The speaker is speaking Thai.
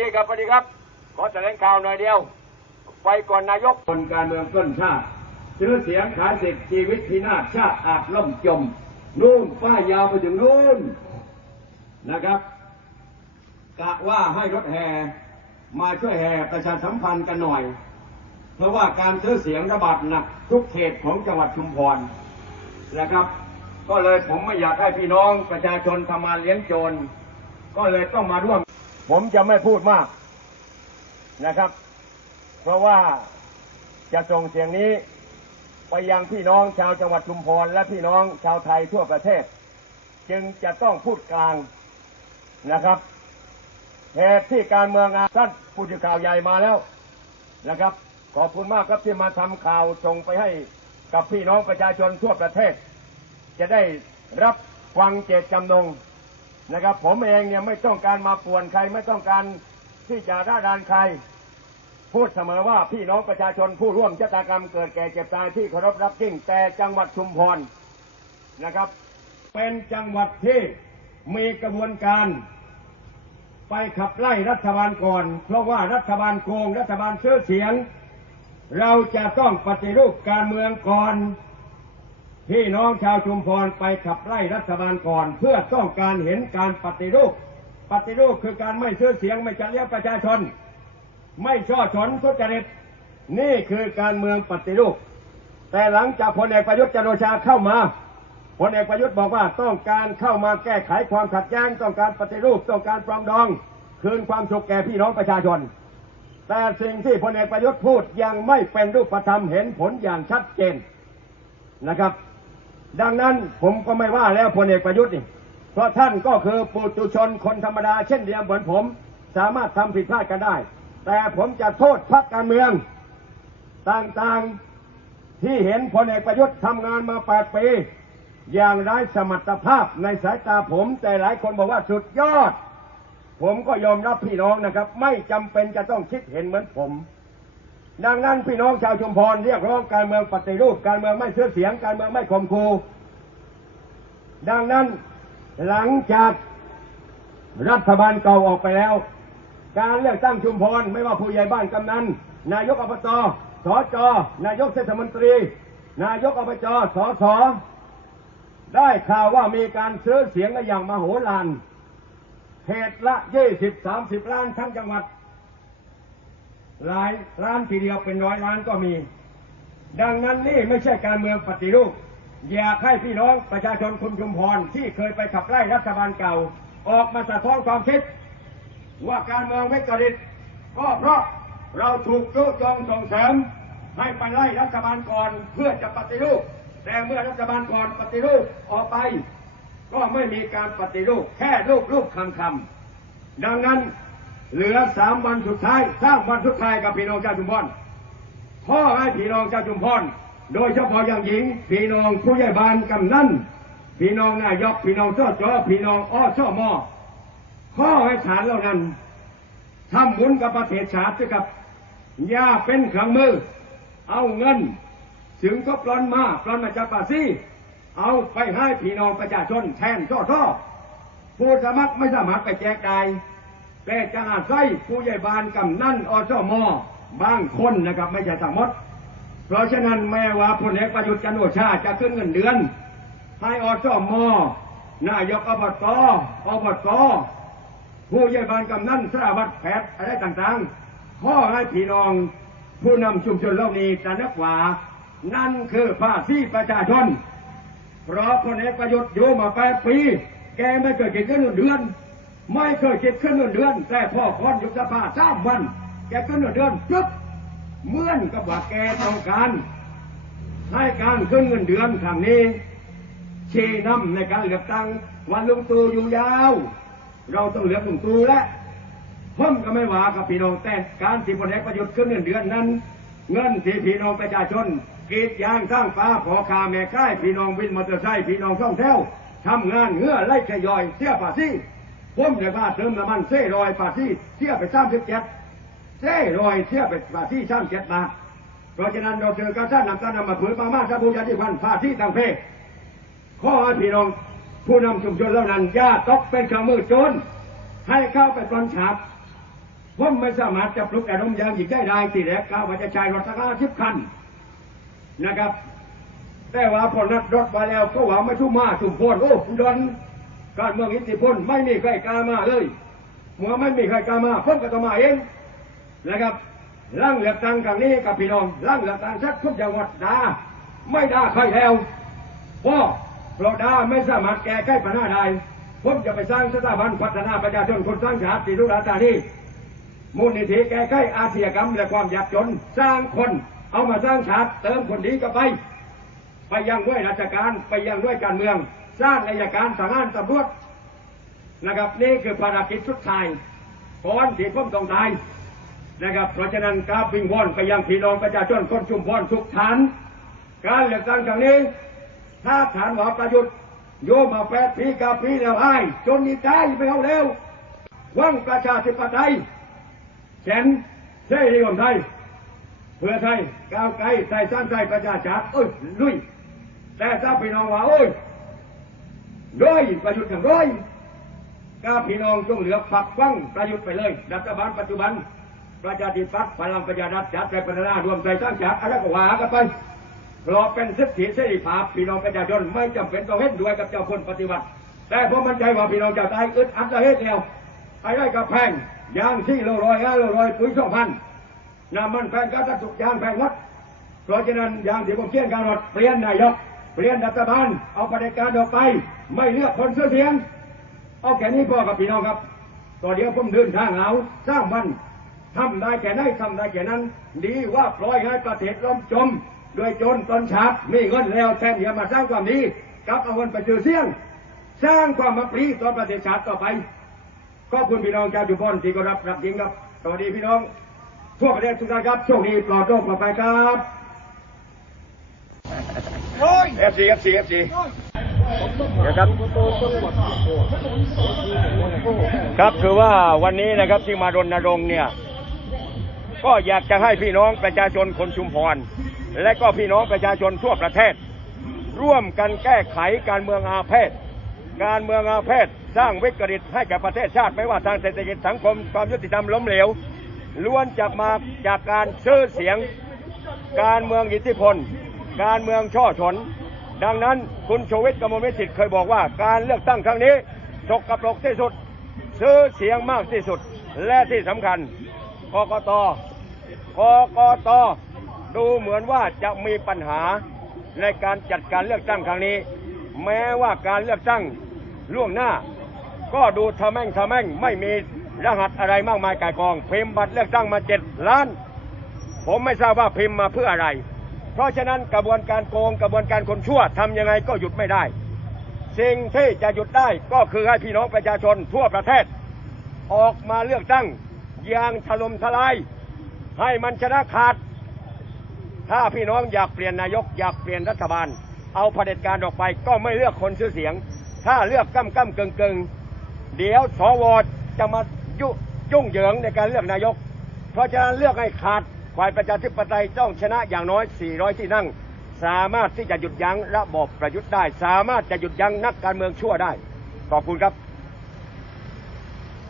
ดีครับสวัสดีครับ ขอแถลงข่าวหน่อยเดียว ไปก่อนนายกคนการเมืองต้นชาติชื่อเสียงขายสิทธิ์ชีวิตพินาศชาติอาจล่มจม นู่นป้ายยาวไปถึงนู่นนะครับกะว่าให้รถแห่มาช่วยแห่ประชาสัมพันธ์กันหน่อย เพราะว่าการซื้อเสียงระบาดหนักทุกเขตของจังหวัดชุมพรนะครับ ก็เลยผมไม่อยากให้พี่น้องประชาชนทำมาเลี้ยงโจรก็เลยต้องมาร่วม ผมจะไม่พูดมากนะครับ เพราะว่าจะส่งเสียงนี้ไปยังพี่น้องชาวจังหวัดชุมพรและพี่น้องชาวไทยทั่วประเทศ จึงจะต้องพูดกลางนะครับเหตุที่การเมืองอาท่านผู้สื่อข่าวใหญ่มาแล้วนะครับ ขอบคุณมากครับที่มาทำข่าวส่งไปให้กับพี่น้องประชาชนทั่วประเทศ จะได้รับฟังเจตจำนง นะครับผมเองเนี่ยไม่ต้องการมาป่วนใครไม่ต้องการที่จะด่าดานใคร พูดเสมอว่าพี่น้องประชาชนผู้ร่วมชะตากรรมเกิดแก่เจ็บตายที่เคารพรักยิ่งแต่จังหวัดชุมพรนะครับ เป็นจังหวัดที่มีกระบวนการ ไปขับไล่รัฐบาลก่อน เพราะว่ารัฐบาลโกงรัฐบาลซื้อเสียง เราจะต้องปฏิรูปการเมืองก่อน พี่น้องชาวชุมพรไปขับไล่รัฐบาลก่อน เพื่อต้องการเห็นการปฏิรูป ปฏิรูปคือการไม่ซื้อเสียงไม่จัดเลี้ยงประชาชน ไม่ช่อฉนทุจริตนี่คือการเมืองปฏิรูป แต่หลังจากพลเอกประยุทธ์จันโอชาเข้ามาพลเอกประยุทธ์บอกว่าต้องการเข้ามาแก้ไขความขัดแย้งต้องการปฏิรูปต้องการปรองดอง คืนความสุขแก่พี่น้องประชาชน แต่สิ่งที่พลเอกประยุทธ์พูดยังไม่เป็นรูปธรรมเห็นผลอย่างชัดเจนนะครับ ดังนั้นผมก็ไม่ว่าแล้วพลเอกประยุทธ์นี่เพราะท่านก็คือปุถุชนคนธรรมดาเช่นเดียวเหมือนผม สามารถทำผิดพลาดกันได้ แต่ผมจะโทษพรรคการเมือง ต่างๆที่เห็นพลเอกประยุทธ์ทำงานมาแปดปี อย่างไร้สมรรถภาพในสายตาผม แต่หลายคนบอกว่าสุดยอด ผมก็ยอมรับพี่น้องนะครับ ไม่จำเป็นจะต้องคิดเห็นเหมือนผม ดังนั้นพี่น้องชาวชุมพรเรียกร้องการเมืองปฏิรูปการเมืองไม่เชื่อเสียงการเมืองไม่ข่มขู่ดังนั้นหลังจากรัฐบาลเก่าออกไปแล้ว การเลือกตั้งชุมพรไม่ว่าผู้ใหญ่บ้านกำนันนายกอบตสจนายกเทศมนตรี นายกอบจสสได้ข่าวว่ามีการซื้อเสียงกันอย่างมโหฬารเหตุละยี่สิบสามสิบล้านทั้งจังหวัด หลายล้านทีเดียวเป็นร้อยล้านก็มี ดังนั้นนี่ไม่ใช่การเมืองปฏิรูป อยากให้พี่น้องประชาชนคุณชุมพรที่เคยไปขับไล่รัฐบาลเก่า ออกมาสะท้อนความคิด ว่าการเมืองไม่กระดิตก็เพราะเราถูกยุยงส่งเสริม ให้ไปไล่รัฐบาลก่อนเพื่อจะปฏิรูป แต่เมื่อรัฐบาลก่อนปฏิรูปออกไป ก็ไม่มีการปฏิรูป แค่รูปรูปคำคำดังนั้น เหลือสามวันสุดท้ายสามวันสุดท้ายกับพี่น้องชาวชุมพรข้อให้พี่น้องชาวชุมพรโดยเฉพาะอย่างหญิง พี่น้องผู้ใหญ่บ้านกำนันพี่น้องนายกพี่น้องสจพี่น้องอ้อช่อมอข้อให้ฐานเหล่านั้นทำบุญกับประเทศชาติด้วยกับย่าเป็นเครื่องมือ เอาเงิน ถึงก็ปลอนมาปลอนมาจากป่าซี่เอาไปให้พี่น้องประชาชนแทนช่อท่อผู้สมัครไม่สามารถไปแจกจ่าย แต่จะอาศัยผู้ใหญ่บ้านกำนันอสมบางคนนะครับไม่ใช่ทั้งหมด เพราะฉะนั้นแม้ว่าพลเอกประยุทธ์จันโอชาจะขึ้นเงินเดือน ให้อสมนายกอบตอบตผู้ใหญ่บ้านกำนันสราวัตรแพทย์อะไรต่างๆข้อให้พี่น้องผู้นำชุมชนเหล่านี้ตระหนักว่านั่นคือภาษีประชาชน เพราะพลเอกประยุทธ์อยู่มาแปดปี แกไม่เคยคิดขึ้นเงินเดือน ไม่เคยคิดขึ้นเงินเดือน แต่พ่อคอนยุบสภาสามวัน แกขึ้นเงินเดือนปึ๊บเหมือนกับว่าแกต้องการให้การขึ้นเงินเดือนครั้งนี้ชี้นำในการเลือกตั้งวันลุงตู่อยู่ยาว เราต้องเลือกลุงตู่และผมก็ไม่ว่ากับพี่น้องแต่การที่พลเอกประยุทธ์ขึ้นเงินเดือนนั้น เงินที่พี่น้องประชาชนกรีดยางสร้างฟ้าขอคาแม่ค่ายพี่น้องวินมอเตอร์ไซค์พี่น้องท่องเที่ยวทำงานเงื่อไล่ขย่อยเสียภาษี ผมเดี๋ยวว่าเติมน้ำมันเส้รอยภาษีเสียไปสามสิบเจ็ดเส้รอยเสียไปภาษีสามเจ็ดบาทเพราะฉะนั้นเราเจอการสร้างนำการนำมาเผืนมามาสบู่ยาที่พันภาษีต่างเพศข้อพี่น้องผู้นำชุมชนเหล่านั้นย่าตกเป็นเครื่องมือโจรให้เข้าไปปลนฉาบผมไม่สามารถจะปลุกอารมณ์ยางหญิงได้ได้ทีแรกกล่าว่าจะใช้รถสักห้าสิบคันนะครับ แต่ว่าพอนัดรถมาแล้วก็ว่าไม่ทุ่มมาทุ่มพวนโอ้ดอน การเมืองอิทธิพลไม่มีใครกล้ามาเลยเมื่อไม่มีใครกล้ามาผมก็ต้องมาเองนะครับร่างเลือกตั้งครั้งนี้กับพี่น้องร่างเลือกตั้งชัดทุกจังหวัดดาไม่ด่าใครแล้วเพราะเพราะด่าไม่สามารถแก้ไขปัญหาได้ผมจะไปสร้างสถาบันพัฒนาประชาชนคนสร้างชาติที่รู้ราตานี้มูลนิธิแก้ไขอาชญากรรมและความยากจนสร้างคนเอามาสร้างชาติเติมคนดีก็ไป ไปยังด้วยราชการไปยังด้วยการเมือง สร้างอายการทหารตำรวจนะครับนี่คือภารกิจสุดท้ายก่อนที่ผมต้องตายนะครับเพราะฉะนั้นกราบวิงวอนไปยังพี่น้องประชาชนคนชุมพรทุกฐาน การเลือกตั้งครั้งนี้ ถ้าฐานหวาประยุทธ์โยมมาแปดปีกับปีแล้วไอ้จนนี่ตายไปเอาเร็วหวังประชาธิปไตยแขนเสรีรวมไทย เพื่อไทยก้าวไกลไทยสร้างไทยประชาชาติเอ้ยลุยแต่ถ้าพี่น้องว่าโอ้ย ร้อยประยุทธ์อย่างร้อยก้าพี่น้องจงเหลือฝักฟังประยุทธ์ไปเลย รัฐบาลปัจจุบัน ประชาธิปัตย์พลังประชารัฐชาติไทยพัฒนารวมไทยสร้างชาติอะไรก็ว่ากันไปเราเป็นสิทธิเสรีภาพพี่น้องประชาชนไม่จำเป็นต้องเห็นด้วยกับเจ้าคนปฏิวัติ แต่ผมมั่นใจว่าพี่น้องจะตายอึดอัดจะเฮ็ดแล้วไปได้กับแพงยางที่โลร้อยห้าโลร้อยปุ๋ยสองพันน้ำมันแพงก็จะถูกยางแพงหมดเพราะฉะนั้นยางที่ผมเชี่ยนการรถเปลี่ยนนายกเปลี่ยนรัฐบาลเอาประเด็จการออกไป ไม่เลือกคนเสื้อเสียง เอาแค่นี้พอกับพี่น้องครับต่อเดี๋ยวผมเดินทางเอาสร้างวันทำได้แค่ไหนทำได้แค่นั้น ดีว่าปล่อยให้ประเทศล่มจม ด้วยโจนตนชาติมีเงินแล้วแทนอย่ามาสร้างความดีกลับเอาเงินไปซื้อเสียง สร้างความมาปรีต่อประเทศชาติต่อไปขอบคุณพี่น้องชาวจุฬาที่ก็รับรับยิงครับสวัสดีพี่น้องทั่วประเทศทุกท่านครับโชคดีปลอดโรคปลอดภัยครับเอฟซีเอฟซีเอฟซี ครับครับคือว่าวันนี้นะครับที่มารณรงค์เนี่ย ก็อยากจะให้พี่น้องประชาชนคนชุมพร และก็พี่น้องประชาชนทั่วประเทศ ร่วมกันแก้ไขการเมืองอาเพศการเมืองอาเพศสร้างวิกฤตให้แก่ประเทศชาติไม่ว่าทางเศรษฐกิจสังคมความยุติธรรมล้มเหลวล้วนจากมาจากการซื้อเสียง การเมืองอิทธิพล การเมืองช่อฉน ดังนั้นคุณชวิทย์กมลวิสิทธิ์เคยบอกว่าการเลือกตั้งครั้งนี้สกปรกที่สุด ซื้อเสียงมากที่สุด และที่สำคัญกกตกกตดูเหมือนว่าจะมีปัญหาในการจัดการเลือกตั้งครั้งนี้ แม้ว่าการเลือกตั้งล่วงหน้า ก็ดูทะแม่งทะแม่งไม่มีรหัสอะไรมากมายกายกอง พิมพ์บัตรเลือกตั้งมาเจ็ดล้าน ผมไม่ทราบว่าพิมพ์มาเพื่ออะไร เพราะฉะนั้นกระบวนการโกงกระบวนการคนชั่วทำยังไงก็หยุดไม่ได้ สิ่งที่จะหยุดได้ก็คือให้พี่น้องประชาชนทั่วประเทศ ออกมาเลือกตั้งอย่างถล่มทลาย ให้มันชนะขาด ถ้าพี่น้องอยากเปลี่ยนนายกอยากเปลี่ยนรัฐบาล เอาเผด็จการออกไปก็ไม่เลือกคนชื่อเสียง ถ้าเลือกก้ำก้ำกึ่งกึ่งเดี๋ยวสวจะมายุยุ่งเหยิงในการเลือกนายก เพราะฉะนั้นเลือกให้ขาด ฝ่ายประชาธิปไตยต้องชนะอย่างน้อย 400 ที่นั่ง สามารถที่จะหยุดยั้งระบอบประยุทธ์ได้ สามารถจะหยุดยั้งนักการเมืองชั่วได้ ขอบคุณครับ